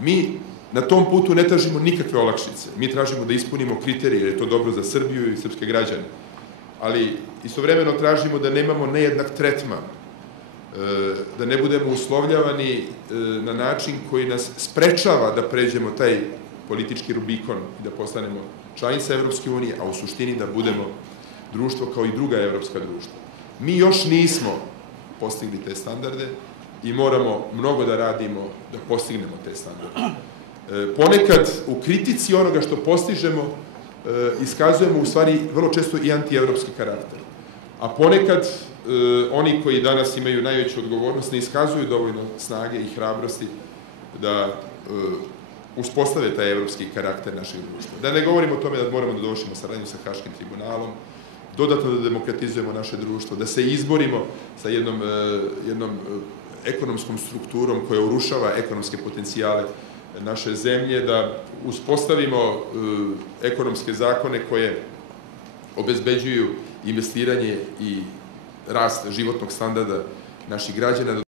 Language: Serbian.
Mi na tom putu ne tražimo nikakve olakšice. Mi tražimo da ispunimo kriterije, jer je to dobro za Srbiju i srpske građane. Ali istovremeno tražimo da nemamo nejednak tretman, da ne budemo uslovljavani na način koji nas sprečava da pređemo taj politički Rubikon i da postanemo članica Evropske unije, a u suštini da budemo društvo kao i druga evropska društva. Mi još nismo postigli te standarde i moramo mnogo da radimo da postignemo te standarde. Ponekad u kritici onoga što postižemo iskazujemo u stvari vrlo često i antievropski karakter. A ponekad oni koji danas imaju najveću odgovornost ne iskazuju dovoljno snage i hrabrosti da uspostave taj evropski karakter našeg društva. Da ne govorimo o tome da moramo da dovršimo saradnju sa Haškim tribunalom, dodatno da demokratizujemo naše društvo, da se izborimo sa jednom ekonomskom strukturom koja urušava ekonomske potencijale naše zemlje, da uspostavimo ekonomske zakone koje obezbeđuju investiranje i rast životnog standarda naših građana,